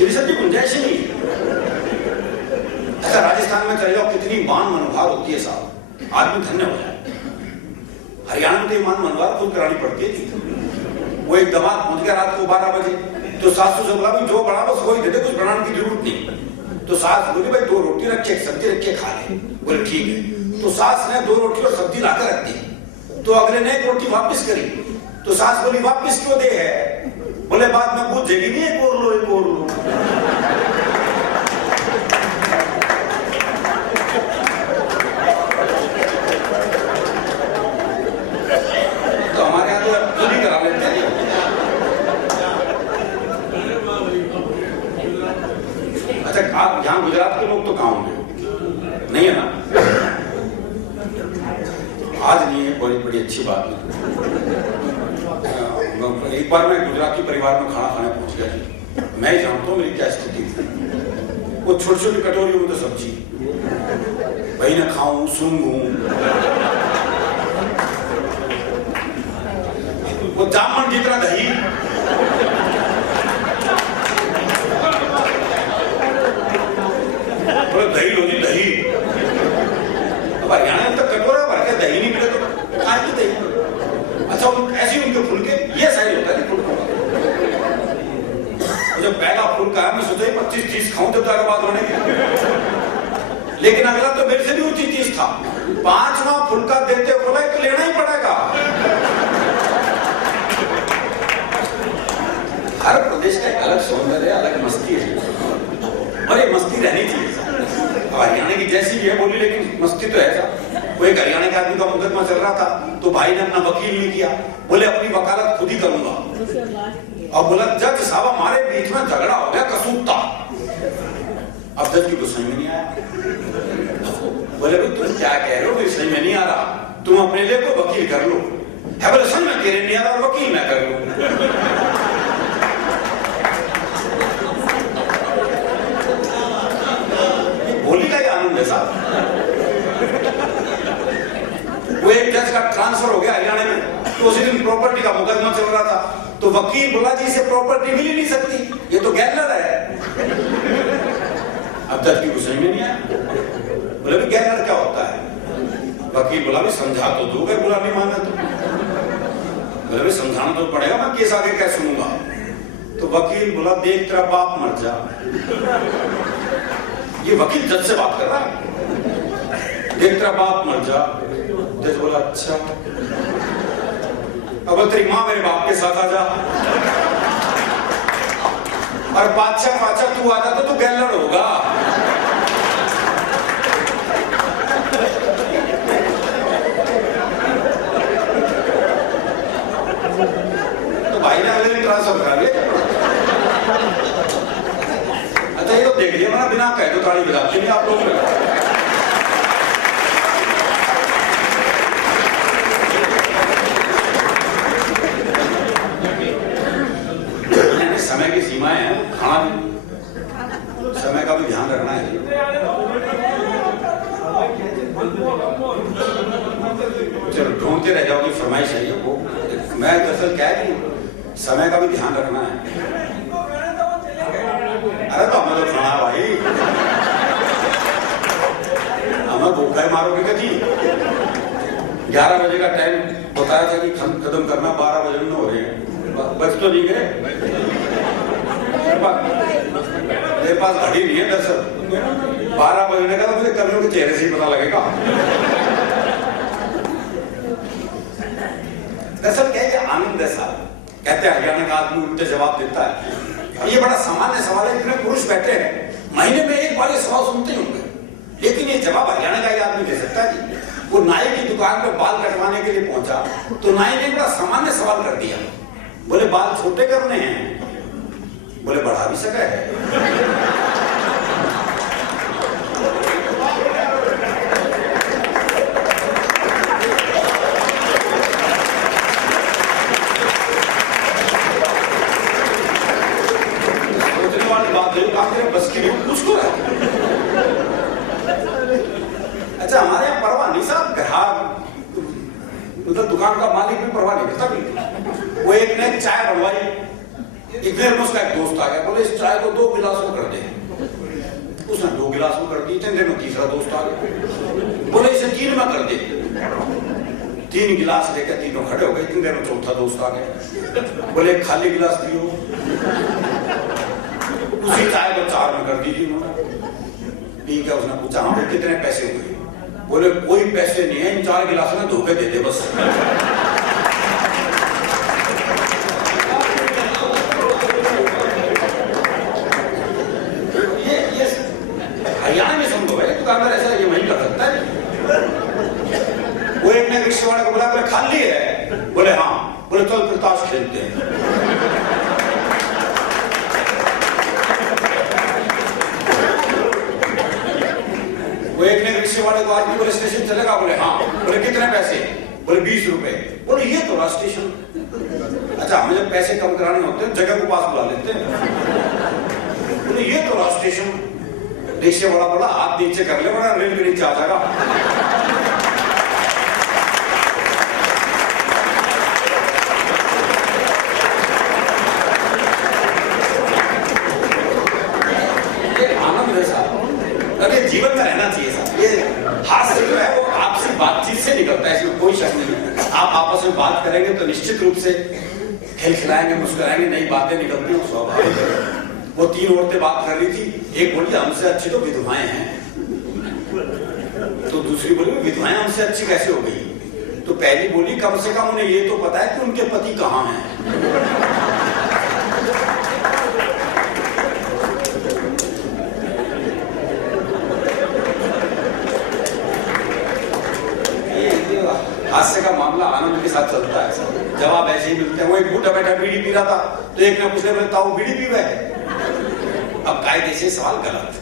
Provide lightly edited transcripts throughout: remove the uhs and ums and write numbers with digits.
फीसद की गुंजाइश ही नहीं। अच्छा राजस्थान में चले जाओ, कितनी मान मनोभाव होती है साहब, आदमी धन्य हो जाए। हरियाणा में तो मान मनोभाव खुद करानी पड़ती है। वो एक दमाद पहुंच गया रात को 12 बजे, तो सासू से बोला भाई जो बना बस वही दे दे, कुछ बनाने की जरूरत नहीं। तो सास बोली भाई 2 रोटी रखे, सब्जी रखे, खा ले। बोले ठीक है। तो सास ने 2 रोटी और सब्जी लाकर रख दी। तो अगले ने 1 रोटी वापस करी। तो सास बोली वापस क्यों दे है? बोले बाद में पूछेगी नहीं, एक और लो, एक और लो। तो हमारे यहाँ तो खुद ही करा लेते हैं। अच्छा आप यहाँ गुजरात के लोग तो कहाँ होंगे? नहीं है ना? आज नहीं है, बड़ी बड़ी अच्छी बात है। एक बार मैं गुजराती परिवार में खाना खाने पहुंच गया थी। मैं ही जानता हूँ मेरी क्या स्थिति थी। वो छोटी छोटी कटोरियों में तो सब्जी, वही ना खाऊं सूंघूं। वो जामन जितना दही, दही लो जी दही। अब हरियाणा में तो कटोरा भर के दही नहीं मिले तो कहाँ की दही? अच्छा ऐसे उनके फुलके ये साइज होता है फुलका। जब पहला फुलका मैं सोचा 25-30 खाऊं तब तक बात होने की, लेकिन अगला तो मेरे से भी ऊंची चीज था। 5वां फुलका देते बोला तो लेना ही पड़ेगा। हर प्रदेश का एक अलग सौंदर्य, अलग मस्ती है और ये मस्ती रहनी चाहिए। हरियाणा की जैसी भी है बोली, लेकिन मस्ती तो है। वो एक हरियाणा के आदमी का मुकदमा चल रहा था, तो भाई ने अपना वकील नहीं किया। बोले अपनी वकालत खुद ही करूंगा। और बोला जज साहब हमारे बीच में झगड़ा हो गया कसूता। अब जज की गुस्से में नहीं आया। बोले भाई तुम क्या कह रहे हो, सही में नहीं आ रहा, तुम अपने लिए को वकील कर लो। है बोले सही में कह रहे नहीं आ रहा, वकील मैं कर लूं। बोली का ही आनंद है साहब। वो एक जज का ट्रांसफर हो गया हरियाणा में, तो उसी दिन प्रॉपर्टी का मुकदमा चल रहा था। तो वकील बोला जी इसे प्रॉपर्टी मिल ही नहीं सकती, ये तो गैलर है। अब जज की गुस्से में नहीं आया। बोले भी गैलर क्या होता है? वकील बोला भी समझा तो दो, बोला नहीं माना तो। बोले भी समझाना तो पड़ेगा, मैं केस आगे कैसे सुनूंगा? तो वकील बोला देख तेरा बाप मर जा। ये वकील जज से बात कर रहा है। देख तेरा बाप मर जा। जज बोला अच्छा, अब तेरी माँ मेरे बाप के साथ आ जा। और बादशाह तू आ जा तो तू गैलर होगा। तो भाई ने अगले दिन ट्रांसफर करा लिया। अच्छा ये तो देख लिया मैंने, बिना कहे तो ताली बजाते नहीं आप लोग। समय की सीमाएं हैं, खाना भी समय का भी ध्यान रखना है। चलो ढूंढते रह जाओगी फरमाइश है वो। मैं दरअसल क्या है कि समय का भी ध्यान रखना है। अरे तो हमें तो खाना भाई, हमें भूखा ही मारोगे कभी। 11 बजे का टाइम बताया था कि खत्म करना, 12 बजे में हो रहे हैं, बच तो नहीं गए। मेरे पास घड़ी नहीं है दरअसल। 12 बजने का तो मुझे कर्मियों के चेहरे से ही पता लगेगा। दरअसल क्या है, आनंद है साहब। कहते हैं हरियाणा का आदमी उल्टे जवाब देता है। ये बड़ा सामान्य सवाल है, इतने पुरुष बैठे हैं, महीने में एक बार ये सवाल सुनते ही होंगे, लेकिन ये जवाब हरियाणा का ही आदमी दे सकता है। वो नाई की दुकान पे बाल कटवाने के लिए पहुंचा, तो नाई ने बड़ा सामान्य सवाल कर दिया। बोले बाल छोटे करने हैं? बोले बढ़ा भी सका है। सोचने वाली बात है, बस की भी कुछ को है। अच्छा हमारे यहाँ परवाह नहीं साहब, ग्राहक मतलब दुकान का मालिक भी परवाह नहीं करता बिल्कुल। वो एक ने चाय बनवाई, इतने देर में उसका एक दोस्त आ गया, बोले इस चाय को 2 गिलास में कर दे। उसने 2 गिलास में कर दी। इतने देर में तीसरा दोस्त आ गया, बोले इसे 3 में कर दे। 3 गिलास लेकर तीनों खड़े हो गए। इतनी देर में चौथा दोस्त आ गया, बोले खाली गिलास दियो। उसी चाय को 4 में कर दी थी उन्होंने। पी के उसने पूछा, हाँ भाई कितने पैसे हुए? बोले कोई पैसे नहीं है, इन 4 गिलास में धोखे दे दे बस। हरियाणा में संभव है, दुकानदार ऐसा ये वही कर सकता है। वो एक ने रिक्शे वाले को बोला, बोले खाली है? बोले हाँ। बोले चल फिर ताश खेलते हैं। वो एक ने रिक्शे वाले को आदमी, बोले स्टेशन चलेगा? बोले हाँ। बोले कितने पैसे? बोले 20 रुपए। बोले ये तो रहा स्टेशन। अच्छा, हमें जब पैसे कम कराने होते हैं जगह को पास बुला लेते हैं। बोले ये तो रहा स्टेशन। रिक्शे वाला बोला हाथ नीचे कर ले वरना रेल के नीचे आ जाएगा। ये आनंद है साहब, अरे जीवन में रहना चाहिए साहब। ये हास्य जो है वो आपसी बातचीत से निकलता है, इसमें कोई शक नहीं। आप आपस में बात करेंगे तो निश्चित रूप से खिलखिलाएंगे, मुस्कुराएंगे, नई बातें निकलती हैं, स्वाभाविक है। वो 3 औरतें बात कर रही थी, एक बोली हमसे अच्छी तो विधवाएं हैं, तो दूसरी बोली विधवाएं हमसे अच्छी कैसे हो गई? तो पहली बोली कम से कम उन्हें ये तो पता है कि उनके पति कहाँ हैं। हास्य का मामला आनंद के साथ चलता है, जवाब ऐसे ही मिलते हैं। वो एक बूढ़ा बैठा बीड़ी पी रहा था, तो एक ने पूछा, बोले ताऊ बीड़ी पीवे? अब कायदे से सवाल गलत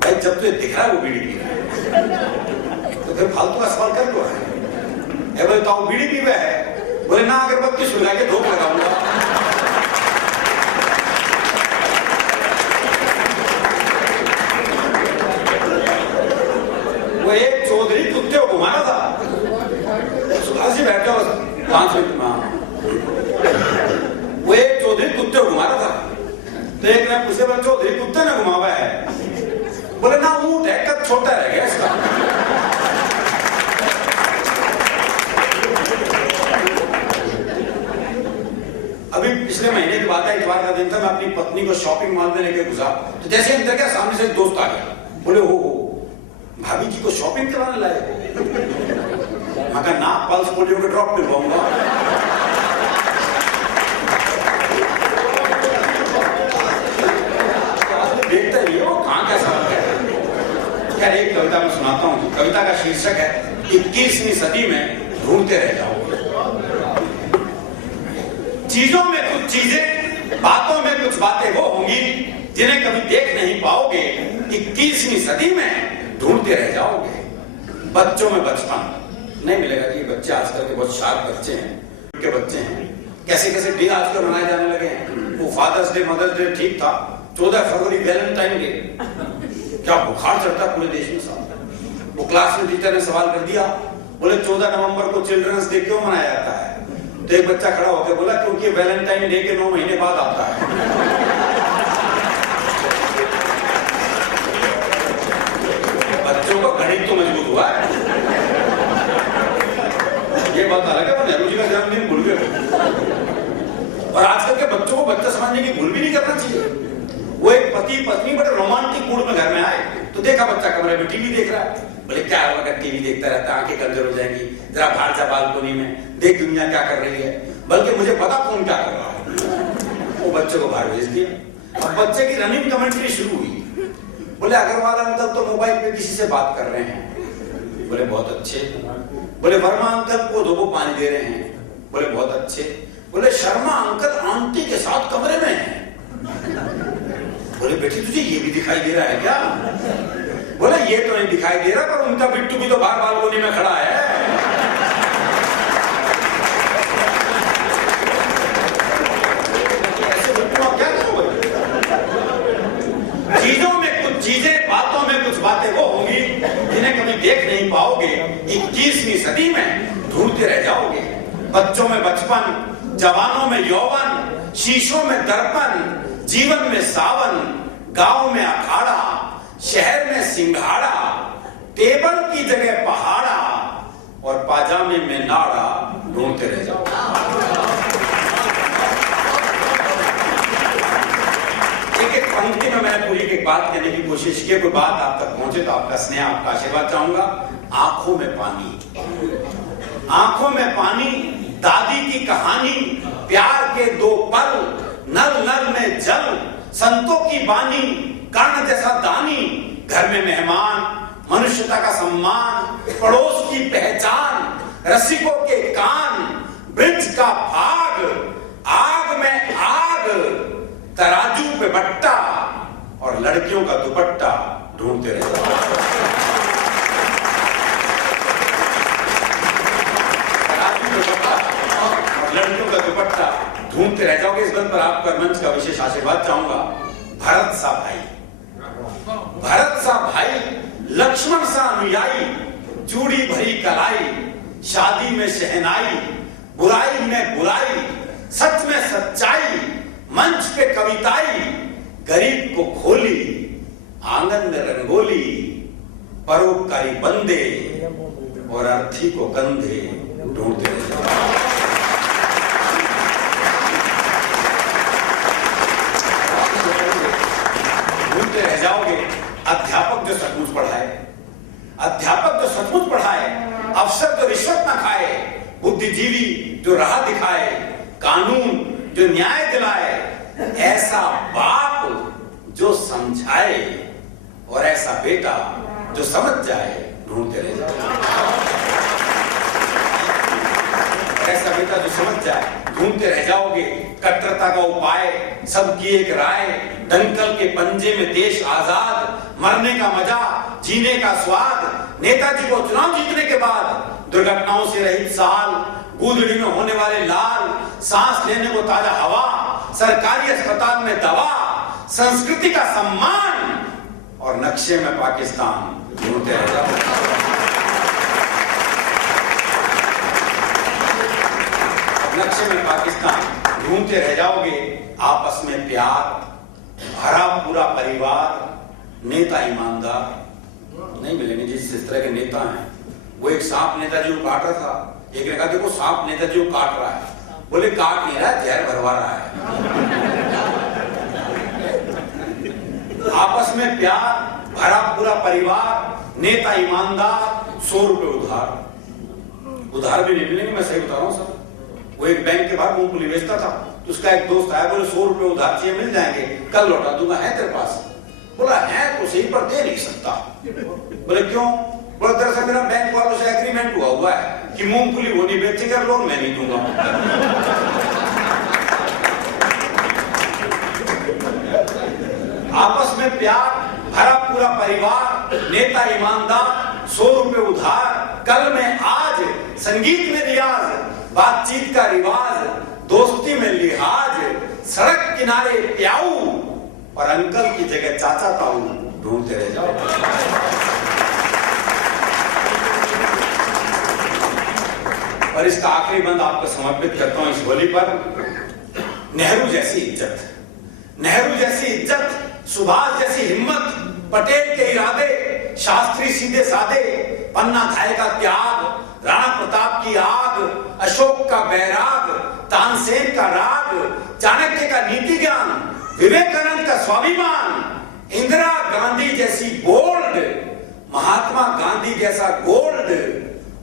भाई, जब तुझे दिख रहा है वो बीड़ी पी रहा है तो फिर फालतू का सवाल कर लो है। बोले ताऊ बीड़ी पीवे है? बोले ना, अगरबत्ती सुलगा के धूप लगाऊंगा। वो एक चौधरी कुत्ते को घुमाना था, सुखासी बैठा 5 मिनट में। वो एक चौधरी कुत्ते को घुमा रहा था, तो एक ने पूछे, बोले चौधरी कुत्ते ने घुमावा है? बोले ना, ऊंट है, कद छोटा रह गया इसका। अभी पिछले महीने की बात है, इतवार का दिन था, मैं अपनी पत्नी को शॉपिंग मॉल में लेके घुसा, तो जैसे अंदर गया सामने से एक दोस्त आ गया, बोले हो भाभी जी को शॉपिंग कराने लाए? मैं कहा ना, पल्स पोलियो के ड्रॉप पिलवाऊंगा। देखते ही हो कहां क्या सवाल है। यार एक कविता मैं सुनाता हूँ, कविता का शीर्षक है 21वीं सदी में ढूंढते रह जाओगे। चीजों में कुछ चीजें, बातों में कुछ बातें वो होंगी जिन्हें कभी देख नहीं पाओगे। 21वीं सदी में ढूंढते रह जाओगे। बच्चों में बचपन नहीं मिलेगा जी। बच्चे आजकल के बहुत शार्प बच्चे हैं, के बच्चे हैं। कैसे कैसे डे आजकल मनाए जाने लगे हैं। वो फादर्स डे, मदर्स डे ठीक था, 14 फरवरी वैलेंटाइन डे, क्या बुखार चढ़ता पूरे देश में साहब। वो क्लास में टीचर ने सवाल कर दिया, बोले 14 नवंबर को चिल्ड्रंस डे क्यों मनाया जाता है? तो एक बच्चा खड़ा होकर बोला, क्योंकि वैलेंटाइन डे के 9 महीने बाद आता है। बच्चों को गणित तो मजबूत हुआ है। ये बात अलग है, नेहरू जी का जन्मदिन भूल गए। और आजकल के बच्चों को बच्चा समझने की भूल भी नहीं करना चाहिए। वो एक पति पत्नी बड़े रोमांटिक मूड में घर में आए, तो देखा बच्चा कमरे में टीवी देख रहा है। बोले क्या होगा, टीवी देखता रहता है, आंखें कमजोर हो जाएंगी, जरा बाहर जा बालकोनी में देख दुनिया क्या कर रही है, बल्कि मुझे पता कौन क्या कर रहा है। वो बच्चे को बाहर भेज दिया। अब बच्चे की रनिंग कमेंट्री शुरू हुई। बोले अग्रवाल अंकल तो मोबाइल पे किसी से बात कर रहे हैं। बोले बहुत अच्छे। बोले वर्मा अंकल पौधों को पानी दे रहे हैं। बोले बहुत अच्छे। बोले शर्मा अंकल आंटी के साथ कमरे में हैं। बोले बेटी तुझे ये भी दिखाई दे रहा है क्या? बोले ये तो नहीं दिखाई दे रहा, पर उनका बिट्टू भी तो बाहर बालकोनी में खड़ा है। ऐसे बिट्टू आप क्या करोगे? चीजों में कुछ चीजें, बातों में कुछ बातें वो होंगी जिन्हें कभी देख नहीं पाओगे। 21वीं सदी में ढूंढते रह जाओगे। बच्चों में बचपन, जवानों में यौवन, शीशों में दर्पण, जीवन में सावन, गांव में अखाड़ा, शहर में सिंघाड़ा, टेबल की जगह पहाड़ा और पाजामे में नाड़ा, ढूंढते रह जाओ। एक पंक्ति में मैंने पूरी एक बात कहने की कोशिश की, कोई बात आप तक पहुंचे तो आपका स्नेह, आपका आशीर्वाद चाहूंगा। आंखों में पानी, आंखों में पानी, दादी की कहानी, प्यार के दो पल, नल नल में जल, संतों की बानी, कर्ण जैसा दानी, घर में मेहमान, मनुष्यता का सम्मान, पड़ोस की पहचान, रसिकों के कान, ब्रिज का भाग, आग में आग, तराजू पे बट्टा और लड़कियों का दुपट्टा, ढूंढते रह जाओ। तराजू पे बट्टा और लड़कियों का दुपट्टा, ढूंढते रह जाओगे। इस बात पर आपका मंच का विशेष आशीर्वाद चाहूंगा। भरत सा भाई, भरत सा भाई, लक्ष्मण सा अनुयायी, चूड़ी भरी कलाई, शादी में शहनाई, बुराई में बुराई, सच में सच्चाई, मंच पे कविताई, गरीब को खोली, आंगन में रंगोली, परोपकारी बंदे और अर्थी को कंधे, ढूंढते रह जाओ। ढूंढते रह जाओगे। अध्यापक जो सचमुच पढ़ाए, अध्यापक जो सचमुच पढ़ाए, अफसर जो रिश्वत न खाए, बुद्धिजीवी जो राह दिखाए, कानून जो न्याय दिलाए, ऐसा बाप जो समझाए और ऐसा बेटा जो समझ जाए, ढूंढते रह जाओ। ऐसा बेटा जो समझ जाए, ढूंढते रह जाओगे। कट्टरता का उपाय, सबकी एक राय, दंगल के पंजे में देश आजाद, मरने का मजा, जीने का स्वाद, नेताजी को चुनाव जीतने के बाद दुर्घटनाओं से रहित साल, गूदड़ी में होने वाले लाल, सांस लेने को ताजा हवा, सरकारी अस्पताल में दवा, संस्कृति का सम्मान और नक्शे में पाकिस्तान, ढूंढते रह जाओ। नक्शे में पाकिस्तान, ढूंढते रह जाओगे। आपस में प्यार, भरा पूरा परिवार, नेता ईमानदार नहीं मिलेंगे। जिस तरह के नेता हैं, वो एक सांप नेताजी को काट रहा था, एक ने कहा देखो सांप नेताजी को काट रहा है, बोले काट नहीं रहा, जहर भरवा रहा है। आपस में प्यार, भरा पूरा परिवार, नेता ईमानदार, 100 रुपए उधार, उधार भी नहीं मिलेंगे। मैं सही बता रहा हूं सर। वो एक बैंक के बाहर मूंगफली बेचता था, तो उसका एक दोस्त आया, बोले 100 रुपए उधार चाहिए, मिल जाएंगे, कल लौटा दूंगा, है तेरे पास? बोला है तो सही, पर दे नहीं सकता। बोले क्यों? बोला दरअसल मेरा बैंक वालों से एग्रीमेंट हुआ है कि मूंगफली वो नहीं बेचेंगे, लोन मैं नहीं दूंगा। आपस में प्यार, भरा पूरा परिवार, नेता ईमानदार, 100 रुपए उधार, कल में आज, संगीत में रियाज, बातचीत का रिवाज, दोस्ती में लिहाज, सड़क किनारे प्याऊ और अंकल की जगह चाचा ताऊ, ढूंढते रह जाओ। और इसका आखिरी बंद आपको समर्पित करता हूं इस होली पर। नेहरू जैसी इज्जत, नेहरू जैसी इज्जत, सुभाष जैसी हिम्मत, पटेल के इरादे, शास्त्री सीधे साधे, पन्ना धाय का त्याग, राणा प्रताप की आग, अशोक का बैराग, तानसेन का राग, चाणक्य का नीति ज्ञान, विवेकानंद का स्वाभिमान, इंदिरा गांधी जैसी बोल्ड, महात्मा गांधी जैसा गोल्ड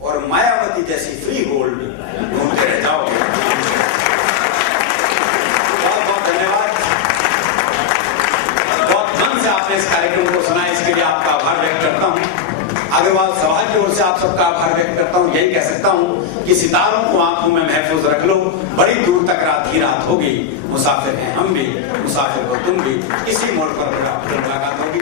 और मायावती जैसी फ्री होल्ड, ढूंढते रह जाओगे। बहुत बहुत धन्यवाद। बहुत मन से आपने इस कार्यक्रम को सुना, इसके लिए आपका आभार व्यक्त करता हूं। अग्रवाल सभा की ओर से आप सबका आभार व्यक्त करता हूं। यही कह सकता हूं कि सितारों को आंखों में महफूज रख लो, बड़ी दूर तक रात ही रात होगी, मुसाफिर हैं हम भी, मुसाफिर हो तुम भी, इसी मोड़ पर मुलाकात होगी।